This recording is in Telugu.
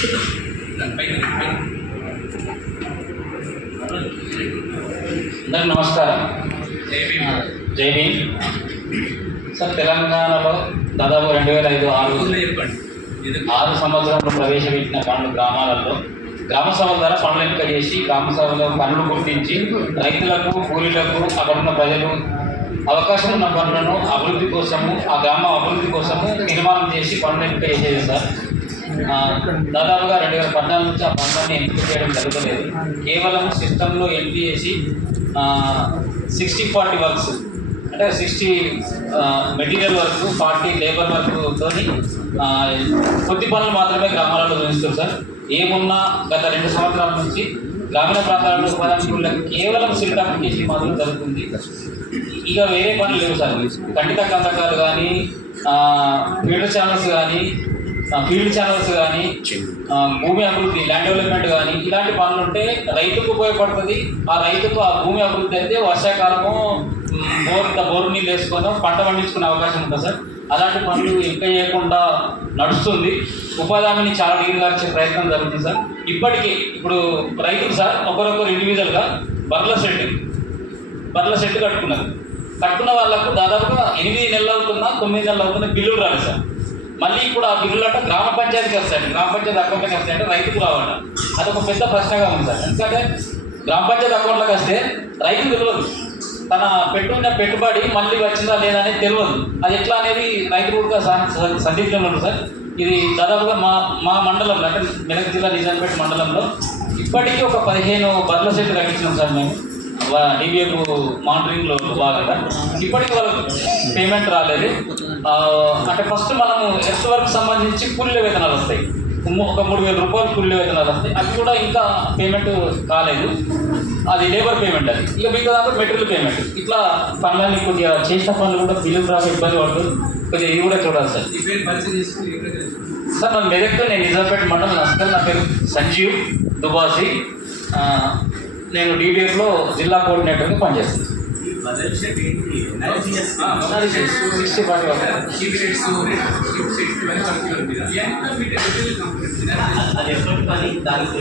అందరికి నమస్కారం. జై భీమ్. సార్, తెలంగాణలో దాదాపు 2005-6 సంవత్సరంలో ప్రవేశపెట్టిన పనులు గ్రామాలలో గ్రామ సభల ద్వారా పనులు ఎంపిక చేసి గ్రామ సభలో పనులు గుర్తించి రైతులకు, కూలీలకు, అక్కడున్న ప్రజలు అవకాశం ఉన్న పనులను అభివృద్ధి కోసము, ఆ గ్రామ అభివృద్ధి కోసము నిర్మాణం చేసి పనులు ఎంపిక చేసేది సార్. దాదాపుగా 2014 నుంచి ఆ పనులన్నీ ఎంపిక చేయడం జరగలేదు. కేవలం సిస్టంలో ఎంట్రీ చేసి 60-40 వర్క్స్, అంటే 60 మెటీరియల్ వర్క్, 40 లేబర్ వర్క్తో కొద్ది పనులు మాత్రమే గ్రామాలలో చూపిస్తారు సార్. ఏమున్నా గత 2 సంవత్సరాల నుంచి గ్రామీణ ప్రాంతాలలో ఉపాధి కేవలం సిల్ట్ అప్లికేషన్ మాత్రం జరుగుతుంది. ఇక వేరే పనులు లేవు సార్. ఖండిత కందకాలు కానీ, ఫీల్డ్ ఛానల్స్ కానీ, భూమి అభివృద్ధి, ల్యాండ్ డెవలప్మెంట్ కానీ ఇలాంటి పనులు ఉంటే రైతుకు ఉపయోగపడుతుంది. ఆ రైతుకు ఆ భూమి అభివృద్ధి అయితే వర్షాకాలము బోరు నీళ్ళు వేసుకొని పంట పండించుకునే అవకాశం ఉంటుంది సార్. అలాంటి పనులు ఇంకా చేయకుండా నడుస్తుంది. ఉపాధి హామీని చాలా నీరుగార్చే ప్రయత్నం జరుగుతుంది సార్. ఇప్పుడు రైతులు సార్ ఒకరొకరు ఇండివిజువల్గా బర్ల సెట్ కట్టుకున్న వాళ్ళకు దాదాపుగా 8 నెలలు అవుతున్నా 9 నెలలు అవుతున్నా బిల్లులు రాలేదు సార్. మళ్ళీ ఇప్పుడు ఆ బిల్లులు అంటే గ్రామ పంచాయతీకి వస్తాయండి, గ్రామ పంచాయతీ అకౌంట్లోకి వస్తాయంటే రైతుకు రావాలంట. అదొక పెద్ద ప్రశ్నగా ఉంది సార్. ఎందుకంటే గ్రామ పంచాయతీ అకౌంట్లోకి వస్తే రైతు తెలియదు, తన పెట్టుబడి మళ్ళీ వచ్చిందా లేదా అనేది తెలియదు. అది ఎట్లా అనేది రైతు కూడా సందిగ్ధంలో ఉంది సార్. ఇది దాదాపుగా మా మండలంలో, అంటే మెదక్ జిల్లా నిజాంపేట మండలంలో ఇప్పటికీ ఒక 15 బర్ల సెట్లు కట్టించినాం సార్ మేము డిబిఎఫ్ మానిటరింగ్లో భాగంగా. ఇప్పటికీ వాళ్ళకి పేమెంట్ రాలేదు. అంటే ఫస్ట్ మనము ఎర్త్ వర్క్ సంబంధించి కూలీల వేతనాలు వస్తాయి, ఒక 3,000 రూపాయలు కూలీల వేతనాలు వస్తాయి. అవి కూడా ఇంకా పేమెంట్ కాలేదు. అది లేబర్ పేమెంట్. అది ఇక మిగతా దాంట్లో మెటీరియల్ పేమెంట్. ఇట్లా పనులన్నీ కొద్దిగా చేసిన పనులు కూడా బిల్లులు రాక ఇబ్బంది పడుతుంది. కొద్దిగా ఇది కూడా చూడాలి సార్. సార్ నా మెదక్తో, నేను నిజాంపేట మండలం నష్టం. నా పేరు సంజీవ్ దుబాసి. నేను డిబిఎఫ్లో జిల్లా కోఆర్డినేటర్గా పనిచేస్తాను. 60 దానికి